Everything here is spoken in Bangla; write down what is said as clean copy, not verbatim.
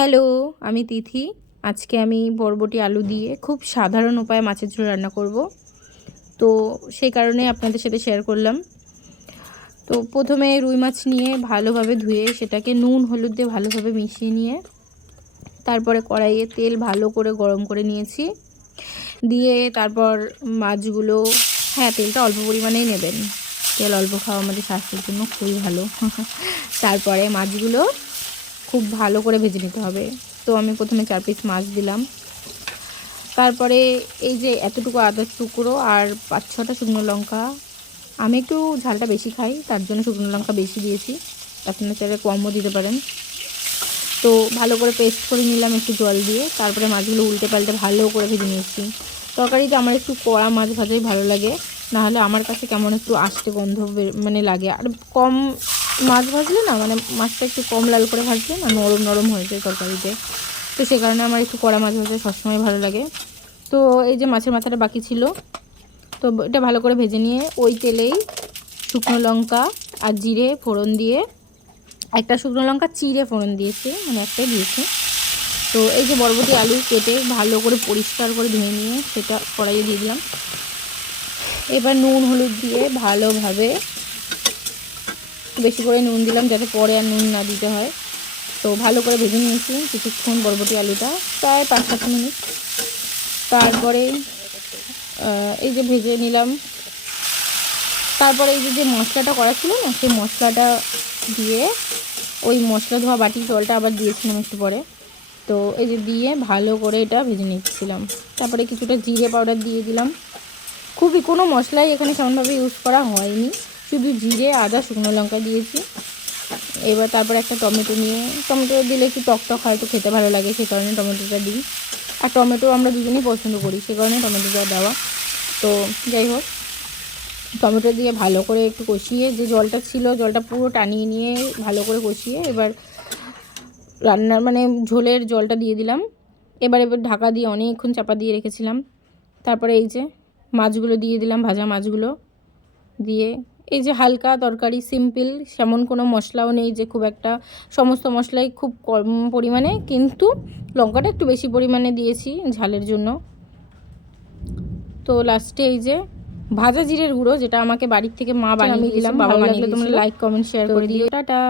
হ্যালো, আমি তিথি। আজকে আমি বরবটি আলু দিয়ে খুব সাধারণ উপায়ে মাছের ঝোল রান্না করব। তো সেই কারণে আপনাদের সাথে শেয়ার করলাম। তো প্রথমে রুই মাছ নিয়ে ভালোভাবে ধুয়ে সেটাকে নুন হলুদ দিয়ে ভালোভাবে মিশিয়ে নিয়ে তারপরে কড়াইয়ে তেল ভালো করে গরম করে নিয়েছি। দিয়ে তারপর মাছগুলো, হ্যাঁ তেলটা অল্প পরিমাণেই নেবেন, তেল অল্প খাওয়া আমাদের স্বাস্থ্যের জন্য খুবই ভালো। তারপরে মাছগুলো খুব ভালো করে ভেজে নিতে হবে। তো আমি প্রথমে 4 পিস মাছ দিলাম। তারপরে এই যে এতটুকু আদার টুকরো আর 5-6টা শুকনো লঙ্কা, আমি একটু ঝালটা বেশি খাই তার জন্য শুকনো লঙ্কা বেশি দিয়েছি, আপনারা চাইলে কমও দিতে পারেন। তো ভালো করে পেস্ট করে নিলাম একটু জল দিয়ে। তারপরে মাছগুলো উল্টে পাল্টে ভালো করে ভেজে নিয়েছি। তরকারিতে আমার একটু কড়া মাছ ভাজাই ভালো লাগে, নাহলে আমার কাছে কেমন একটু আষ্টে গন্ধ মানে লাগে। আর কম মাছ ভাজলে না, মানে মাছটা একটু কম লাল করে ভাজলে না নরম নরম হয়ে যায় তরকারিতে। তো সে কারণে আমার একটু কড়া মাছ ভাজা সবসময় ভালো লাগে। তো এই যে মাছের মাথাটা বাকি ছিল, তো এটা ভালো করে ভেজে নিয়ে ওই তেলেই শুকনো লঙ্কা আর জিরে ফোড়ন দিয়ে, একটা শুকনো লঙ্কা চিড়ে ফোড়ন দিয়েছি, মানে একটাই দিয়েছি। তো এই যে বরবটি আলু কেটে ভালো করে পরিষ্কার করে ধুয়ে নিয়ে সেটা কড়াইয়ে দিয়ে দিলাম। এবার নুন হলুদ দিয়ে ভালোভাবে, বেশি করে নুন দিলাম যাতে পরে আর নুন না দিতে হয়। তো ভালো করে ভেজে নিয়েছি কিছুক্ষণ বরবটি আলুটা, প্রায় 5-7 মিনিট। তারপরে এই যে ভেজে নিলাম। তারপরে এই যে মশলাটা করা ছিল না, সেই মশলাটা দিয়ে ওই মশলা ধোয়া বাটি জলটা আবার দিয়েছিলাম একটু পরে। তো এই যে দিয়ে ভালো করে এটা ভেজে নিচ্ছিলাম। তারপরে কিছুটা জিরে পাউডার দিয়ে দিলাম। খুবই কোনো মশলাই এখানে সেমনভাবে ইউজ করা হয়নি, শুধু জিরে আদা শুকনো লঙ্কা দিয়েছি। এবার তারপরে একটা টমেটো নিয়ে, টমেটো দিলে একটু টক টক হয়তো খেতে ভালো লাগে, সেই কারণে টমেটোটা দিই। আর টমেটো আমরা দুজনেই পছন্দ করি, সেই কারণে টমেটোটা দেওয়া। তো যাই হোক, টমেটো দিয়ে ভালো করে একটু কষিয়ে, যে জলটা ছিল জলটা পুরো টানিয়ে নিয়ে ভালো করে কষিয়ে এবার রান্নার মানে ঝোলের জলটা দিয়ে দিলাম। এবার ঢাকা দিয়ে অনেকক্ষণ চাপা দিয়ে রেখেছিলাম। তারপরে এই যে মাছগুলো দিয়ে দিলাম, ভাজা মাছগুলো দিয়ে এই যে হালকা তরকারি, সিম্পল, সেমন কোনো মশলাও নেই যে খুব একটা, সমস্ত মশলাই খুব কম পরিমাণে, কিন্তু লঙ্কাটা একটু বেশি পরিমাণে দিয়েছি ঝালের জন্য। তো লাস্টে এই যে ভাজা জিরের গুঁড়ো, যেটা আমাকে বাড়ির থেকে মা বানিয়ে দিলাম, ভালো লাগলে তোমরা লাইক কমেন্ট শেয়ার করে দিও। টাটা।